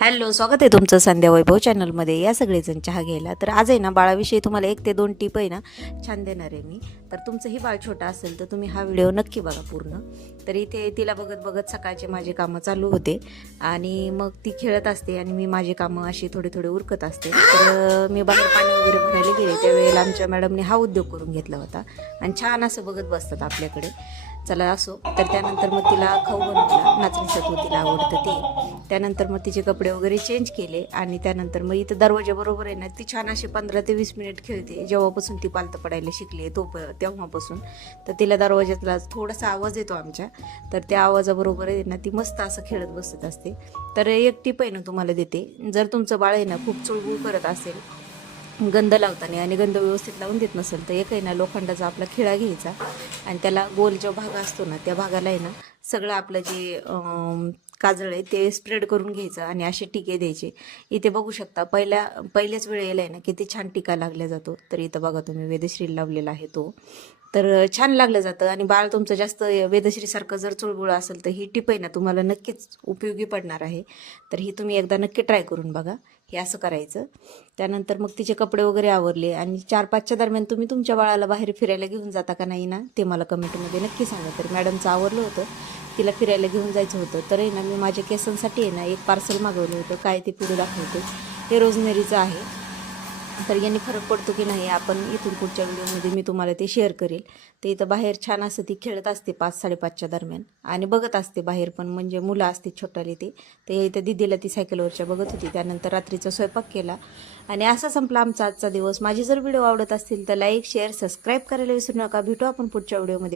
Hello, स्वागत आहे तुमचं संध्या वैभव चॅनलमध्ये. या सगळेजण चहा घ्यायला. तर आज आहे ना बाळाविषयी तुम्हाला 1 ते 2 टिप आहे ना छान देणार आहे मी. तर तुमचंही बाळ छोटं असेल तर तुम्ही हा व्हिडिओ नक्की बघा पूर्ण. तर इथे तिला बघत बघत सकाळचे माझे कामं चालू होते आणि मग ती खेळत असते आणि मी माझे कामं अशी थोडे थोडे उरकत असते. तर मी बाहेर पाणी वगैरे भरायला गेले त्यावेळेला आमच्या मॅडमने हा उद्योग करून घेतला होता आणि छान असं बघत बसतात आपल्याकडे. चला असो. तर त्यानंतर मग तिला खाऊ बनवला, नाचणी सत्व तिला आवडतं ते. त्यानंतर मग तिचे कपडे वगैरे चेंज केले आणि त्यानंतर मग इथं दरवाजाबरोबर आहे ना ती छान अशी 15 ते 20 मिनिट खेळते. जेव्हापासून ती पालतं पडायला शिकली तेव्हापासून. तर तिला दरवाजातला थोडासा आवाज येतो आमच्या, तर त्या आवाजाबरोबर आहे ना ती मस्त असं खेळत बसत असते. तर एक टिप आहे ना तुम्हाला देते, जर तुमचं बाळ आहे ना खूप चुळबुळ करत असेल गंध लावताना आणि गंध व्यवस्थित लावून देत नसेल तर एक आहे ना लोखंडाचा आपला खिळा घ्यायचा आणि त्याला गोल जो भाग असतो ना त्या भागाला आहे ना सगळं आपलं जे काजळ आहे ते स्प्रेड करून घ्यायचं आणि असे टिके द्यायचे. इथे बघू शकता पहिल्याच वेळेला आहे ना किती छान टिका लागला जातो. तर इथं बघा तुम्ही वेदश्री लावलेला आहे तो, तर छान लागलं जातं. आणि बाळ तुमचं जास्त वेदश्रीसारखं जर चुळबुळ असेल तर ही टिप आहे ना तुम्हाला नक्कीच उपयोगी पडणार आहे. तर ही तुम्ही एकदा नक्की ट्राय करून बघा. हे असं करायचं. त्यानंतर मग तिचे कपडे वगैरे आवरले आणि 4-5च्या दरम्यान तुम्ही तुमच्या बाळाला बाहेर फिरायला घेऊन जाता का नाही ना ते मला कमेंटमध्ये नक्की सांगा. तर मॅडमचं आवरलं होतं, तिला फिरायला घेऊन जायचं होतं. तर आहे ना मी माझ्या केसांसाठी आहे ना एक पार्सल मागवलं होतं. काय ते पुढे दाखवते. हे रोजमेरीचं आहे. तर यांनी फरक पडतो की नाही आपण इथून पुढच्या व्हिडिओमध्ये मी तुम्हाला ते शेअर करेल. ते इथं बाहेर छान असं ती खेळत असते 5-5:30च्या दरम्यान आणि बघत असते बाहेर पण, म्हणजे मुलं असते छोटाले ते इथं दिदीला ती सायकलवरच्या बघत होती. त्यानंतर रात्रीचा स्वयंपाक केला आणि असा संपला आमचा आजचा दिवस. माझी जर व्हिडिओ आवडत असतील तर लाईक शेअर सबस्क्राईब करायला विसरू नका. भेटू आपण पुढच्या व्हिडिओमध्ये.